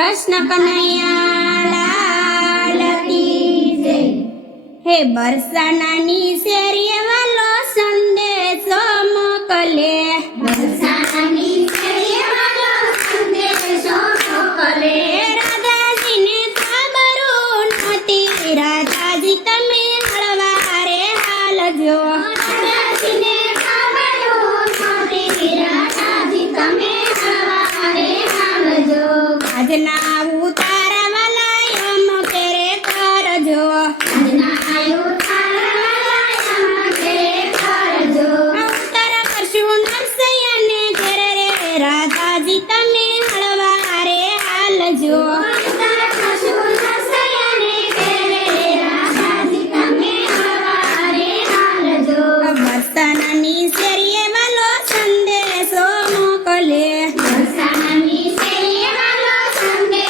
કૃષ્ણ કનૈયા લાલ કી જય। હે બરસાનાની શેરીએ વાલો સંદેશો મોકલે, બરસાનાની શેરીએ વાલો સંદેશો મોકલે। રાધાજીને ખબરું નહોતી, રાધાજી તમે હળવારે હાલજો। રાધાજીને ખબરું નહોતી, રાધાજી તમે હળવારે હાલજો। આજના ઉતારા વાલા એમ ફેરે કરજો, આજના ઉતારા વાલા એમ ફેરે કરજો। ઉતારા કરશું નરસૈયાને ઘેરે રે, રાધાજી તમે હળવારે હાલજો। ઉતારા કરશું નરસૈયાને ઘેરે, રાધાજી તમે હળવારે હાલજો। બરસાનાની શેરીએ વાલો સંદેશો મોકલે, બરસાનાની શેરીએ વાલો સંદેશો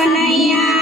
કનૈયા